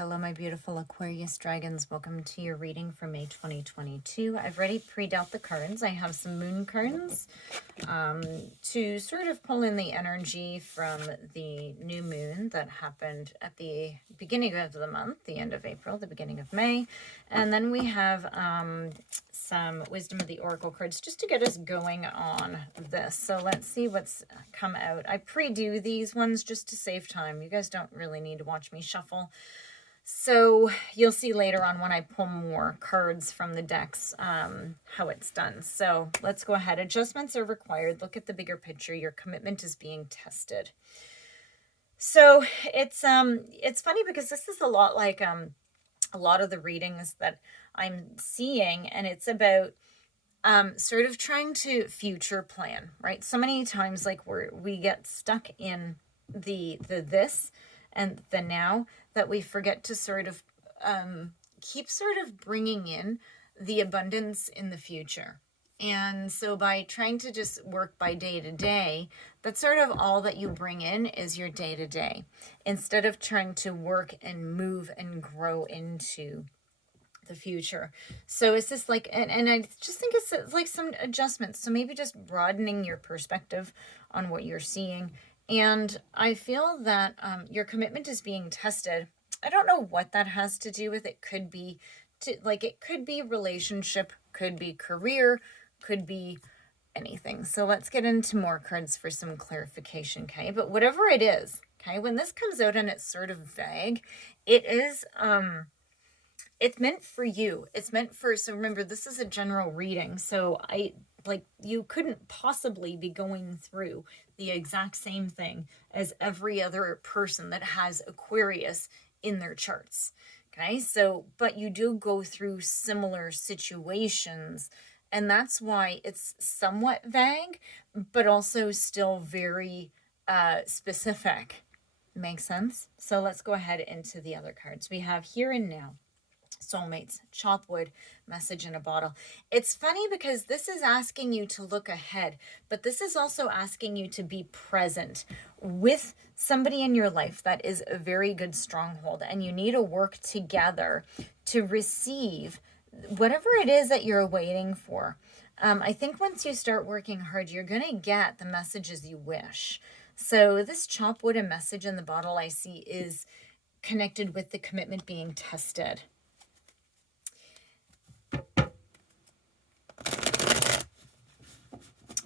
Hello, my beautiful Aquarius dragons. Welcome to your reading for May 2022. I've already pre-dealt the cards. I have some moon cards to sort of pull in the energy from the new moon that happened at the beginning of the month, the end of April, the beginning of May. And then we have some Wisdom of the Oracle cards just to get us going on this. So let's see what's come out. I pre-do these ones just to save time. You guys don't really need to watch me shuffle. So you'll see later on when I pull more cards from the decks how it's done. So let's go ahead. Adjustments are required. Look at the bigger picture. Your commitment is being tested. So it's funny because this is a lot like a lot of the readings that I'm seeing, and it's about sort of trying to future plan, right? So many times like we get stuck in the this and the now that we forget to sort of keep sort of bringing in the abundance in the future. And so by trying to just work by day to day, that's sort of all that you bring in is your day to day, instead of trying to work and move and grow into the future. So it's just like, and I just think it's like some adjustments. So maybe just broadening your perspective on what you're seeing. And I feel that your commitment is being tested. I don't know what that has to do with. It could be it could be relationship, could be career, could be anything. So let's get into more cards for some clarification, okay? But whatever it is, okay, when this comes out and it's sort of vague, it is it's meant for you. It's meant for, so remember, this is a general reading. So you couldn't possibly be going through the exact same thing as every other person that has Aquarius in their charts. Okay, so, but you do go through similar situations, and that's why it's somewhat vague, but also still very specific. Makes sense? So let's go ahead into the other cards. We have Here and Now, Soulmates, Chop Wood, Message in a Bottle. It's funny because this is asking you to look ahead, but this is also asking you to be present with somebody in your life that is a very good stronghold, and you need to work together to receive whatever it is that you're waiting for. I think once you start working hard, you're going to get the messages you wish. So this Chop Wood and Message in the Bottle I see is connected with the commitment being tested.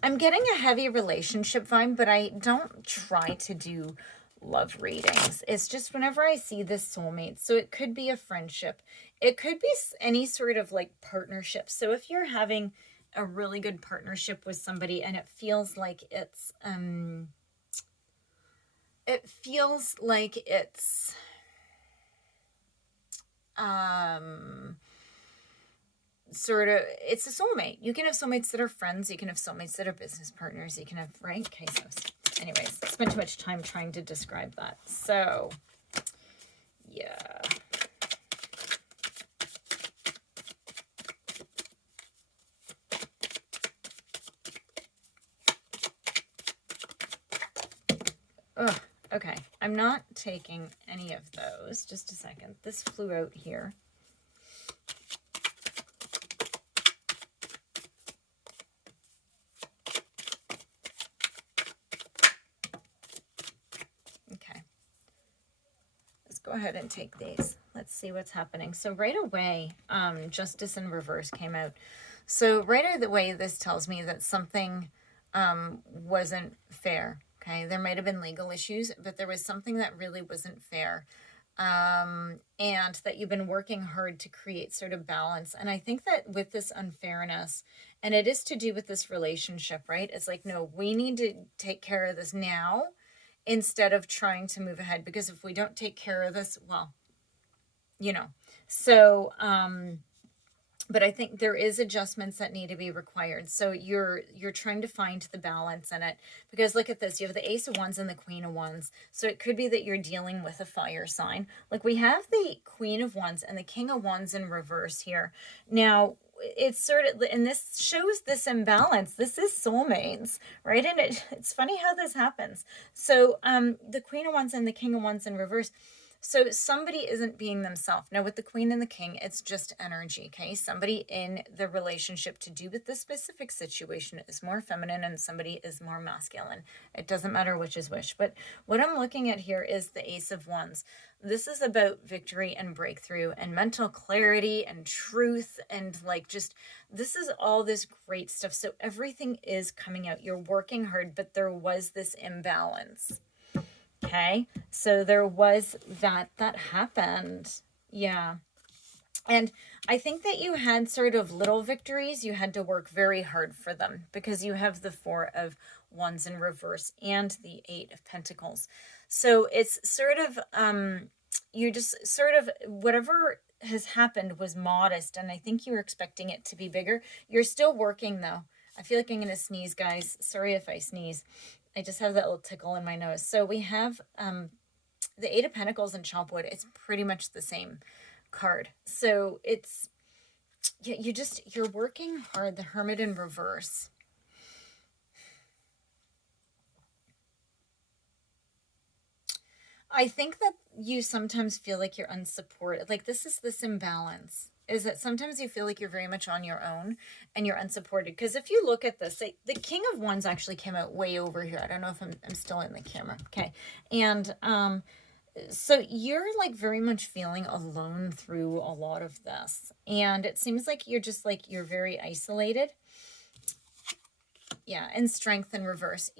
I'm getting a heavy relationship vibe, but I don't try to do love readings. It's just whenever I see this soulmate, so it could be a friendship. It could be any sort of like partnership. So if you're having a really good partnership with somebody and it feels like it's sort of, it's a soulmate. You can have soulmates that are friends, you can have soulmates that are business partners, you can have, right? Okay, so anyways, I spent too much time trying to describe that. So yeah, ugh, okay, I'm not taking any of those. Just a second, this flew out here. Go ahead and take these. Let's see what's happening. So right away, Justice in Reverse came out. So right away, this tells me that something wasn't fair. Okay, there might have been legal issues, but there was something that really wasn't fair. And that you've been working hard to create sort of balance. And I think that with this unfairness, and it is to do with this relationship, right? It's like, no, we need to take care of this now, instead of trying to move ahead, because if we don't take care of this, well, you know, so but I think there is adjustments that need to be required. So you're trying to find the balance in it, because look at this, you have the Ace of Wands and the Queen of Wands. So it could be that you're dealing with a fire sign. Like we have the Queen of Wands and the King of Wands in reverse here. Now it's sort of, and this shows this imbalance. This is soulmates, right? And it's funny how this happens. So the Queen of Wands and the King of Wands in reverse. So somebody isn't being themselves. Now with the Queen and the King, it's just energy, okay? Somebody in the relationship to do with this specific situation is more feminine and somebody is more masculine. It doesn't matter which is which. But what I'm looking at here is the Ace of Wands. This is about victory and breakthrough and mental clarity and truth and like just, this is all this great stuff. So everything is coming out. You're working hard, but there was this imbalance. Okay, so there was that happened. Yeah. And I think that you had sort of little victories. You had to work very hard for them because you have the Four of Wands in reverse and the Eight of Pentacles. So it's sort of, you just sort of, whatever has happened was modest. And I think you were expecting it to be bigger. You're still working though. I feel like I'm going to sneeze, guys. Sorry if I sneeze. I just have that little tickle in my nose. So we have the Eight of Pentacles and Chopwood. It's pretty much the same card. So it's, yeah, you're working hard. The Hermit in reverse. I think that you sometimes feel like you're unsupported. Like this is this imbalance. Is that sometimes you feel like you're very much on your own and you're unsupported. Because if you look at this, the King of Wands actually came out way over here. I don't know if I'm still in the camera. Okay. And so you're like very much feeling alone through a lot of this. And it seems like you're just like, you're very isolated. Yeah. And Strength in reverse.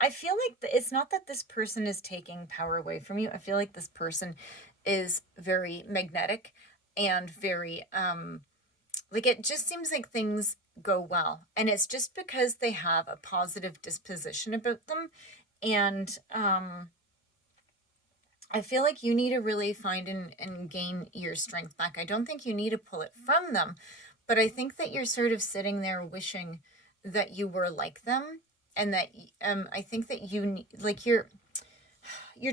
I feel like it's not that this person is taking power away from you. I feel like this person is very magnetic and very, like it just seems like things go well. And it's just because they have a positive disposition about them. And I feel like you need to really find and gain your strength back. I don't think you need to pull it from them, but I think that you're sort of sitting there wishing that you were like them. And that I think that you like you're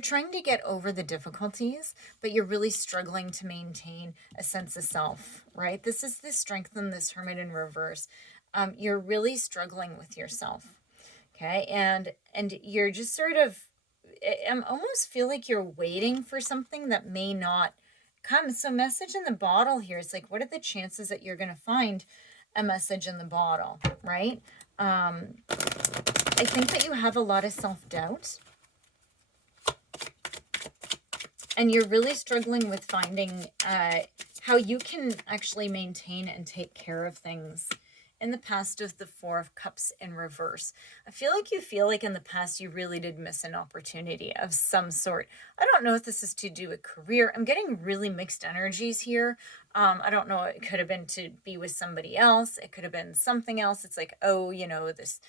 trying to get over the difficulties, but you're really struggling to maintain a sense of self, right? This is the Strength in this Hermit in reverse. You're really struggling with yourself, okay? And you're just sort of, I almost feel like you're waiting for something that may not come. So message in the bottle here, it's like, what are the chances that you're going to find a message in the bottle, right? I think that you have a lot of self-doubt. And you're really struggling with finding how you can actually maintain and take care of things. In the past of the Four of Cups in reverse, I feel like in the past you really did miss an opportunity of some sort. I don't know if this is to do with career. I'm getting really mixed energies here. I don't know. It could have been to be with somebody else. It could have been something else. It's like, oh, you know, this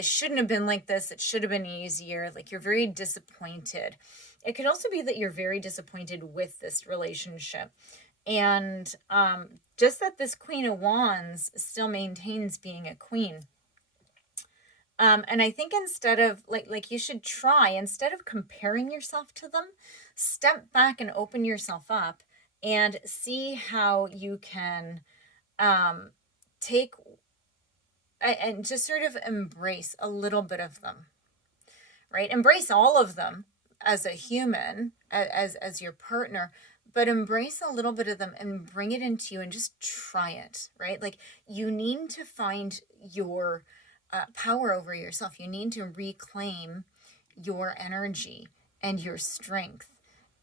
shouldn't have been like this. It should have been easier. Like you're very disappointed. It could also be that you're very disappointed with this relationship. And just that this Queen of Wands still maintains being a queen. And I think instead of, like you should try, instead of comparing yourself to them, step back and open yourself up and see how you can take and just sort of embrace a little bit of them, right? Embrace all of them as a human, as your partner, but embrace a little bit of them and bring it into you and just try it, right? Like you need to find your power over yourself. You need to reclaim your energy and your strength,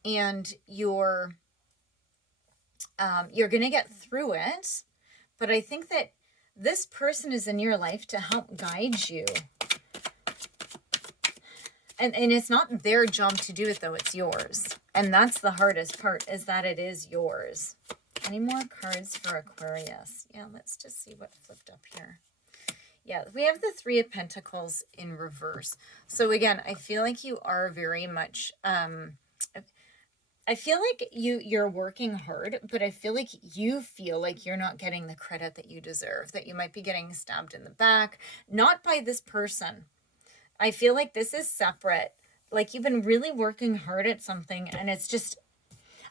and you're going to get through it. But I think that this person is in your life to help guide you. And it's not their job to do it, though. It's yours. And that's the hardest part, is that it is yours. Any more cards for Aquarius? Yeah, let's just see what flipped up here. Yeah, we have the Three of Pentacles in reverse. So again, I feel like you are very much... I feel like you're working hard, but I feel like you feel like you're not getting the credit that you deserve, that you might be getting stabbed in the back, not by this person. I feel like this is separate. Like you've been really working hard at something, and it's just,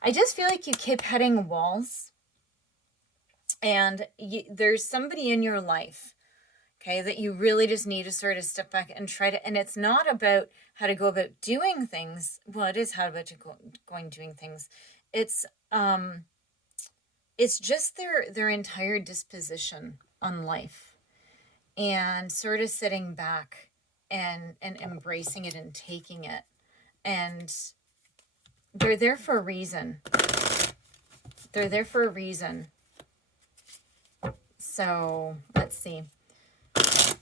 I just feel like you keep hitting walls, and there's somebody in your life Okay, that you really just need to sort of step back and try to, and it's not about how to go about doing things. Well, it is how about going doing things. It's just their entire disposition on life, and sort of sitting back and embracing it and taking it. And they're there for a reason. They're there for a reason. So let's see.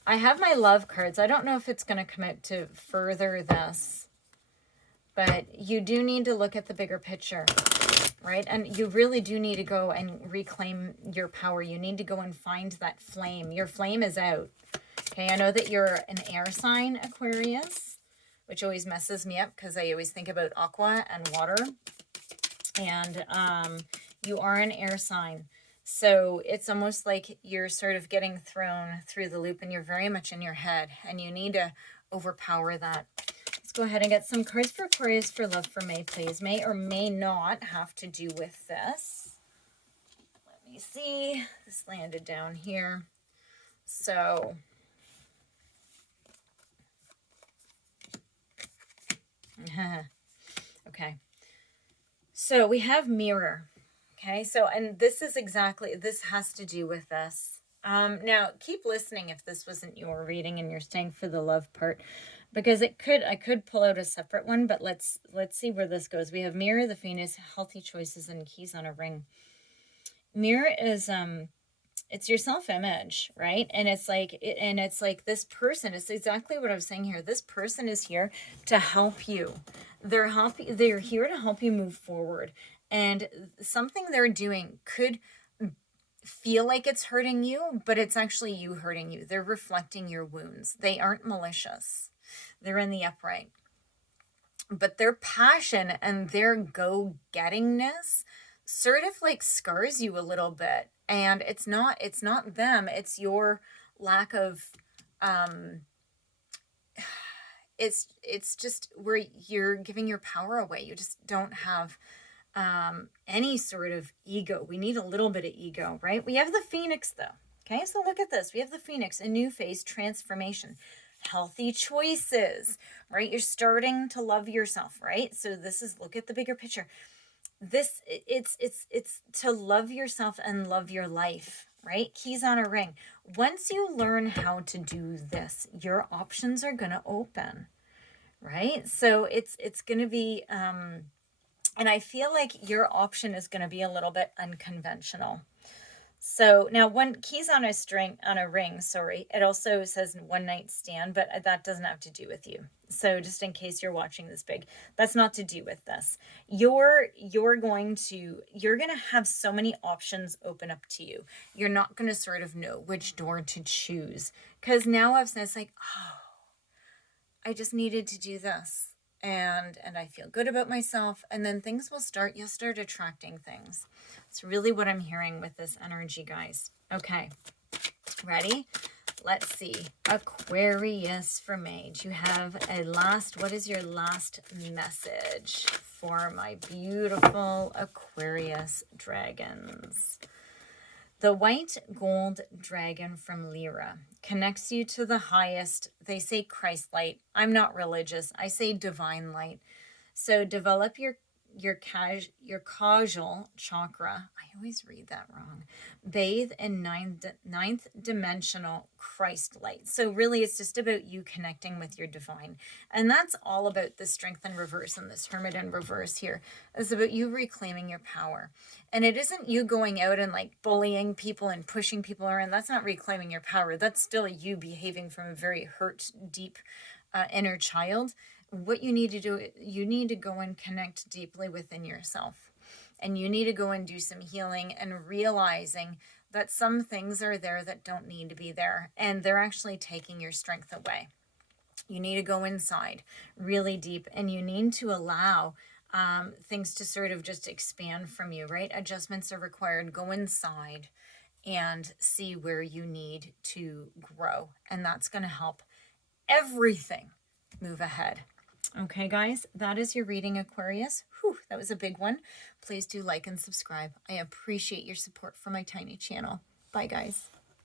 I have my love cards. I don't know if it's going to come out to further this, but you do need to look at the bigger picture, right? And you really do need to go and reclaim your power. You need to go and find that flame. Your flame is out. Okay, I know that you're an air sign, Aquarius, which always messes me up because I always think about aqua and water. And you are an air sign. So it's almost like you're sort of getting thrown through the loop and you're very much in your head and you need to overpower that. Let's go ahead and get some cards for Aquarius for love for May, please. May or may not have to do with this. Let me see. This landed down here. So okay. So we have mirror. Okay, so, and this is exactly, this has to do with this. Now, keep listening if this wasn't your reading and you're staying for the love part, because I could pull out a separate one, but let's see where this goes. We have mirror, the Phoenix, healthy choices, and keys on a ring. Mirror is, it's your self-image, right? And it's like this person, it's exactly what I was saying here. This person is here to help you. They're here to help you move forward. And something they're doing could feel like it's hurting you, but it's actually you hurting you. They're reflecting your wounds. They aren't malicious. They're in the upright. But their passion and their go-gettingness sort of like scars you a little bit. And it's not them, it's your lack of it's just where you're giving your power away. You just don't have any sort of ego. We need a little bit of ego, right? We have the Phoenix though. Okay, so look at this. We have the Phoenix, a new phase, transformation, healthy choices, right? You're starting to love yourself, right? So this is, look at the bigger picture. This, it's to love yourself and love your life, right? Keys on a ring. Once you learn how to do this, your options are going to open, right? So it's going to be, and I feel like your option is going to be a little bit unconventional. So now keys on a ring, sorry. It also says one night stand, but that doesn't have to do with you. So just in case you're watching this big, that's not to do with this. You're going to have so many options open up to you. You're not going to sort of know which door to choose. Because now I've said, it's like, oh, I just needed to do this. And I feel good about myself, and then things will start, you'll start attracting things. It's really what I'm hearing with this energy, guys. Okay, ready? Let's see. Aquarius for May. Do you have what is your last message for my beautiful Aquarius dragons? The white gold dragon from Lyra connects you to the highest. They say Christ light. I'm not religious. I say divine light. So develop your causal chakra. I always read that wrong. Bathe in ninth dimensional Christ light. So really it's just about you connecting with your divine. And that's all about the strength in reverse and this hermit in reverse here. It's about you reclaiming your power. And it isn't you going out and like bullying people and pushing people around. That's not reclaiming your power. That's still you behaving from a very hurt, deep inner child. What you need to do, you need to go and connect deeply within yourself. And you need to go and do some healing and realizing that some things are there that don't need to be there. And they're actually taking your strength away. You need to go inside really deep, and you need to allow things to sort of just expand from you, right? Adjustments are required. Go inside and see where you need to grow. And that's going to help everything move ahead. Okay, guys, that is your reading, Aquarius. Whew, that was a big one. Please do like and subscribe. I appreciate your support for my tiny channel. Bye, guys.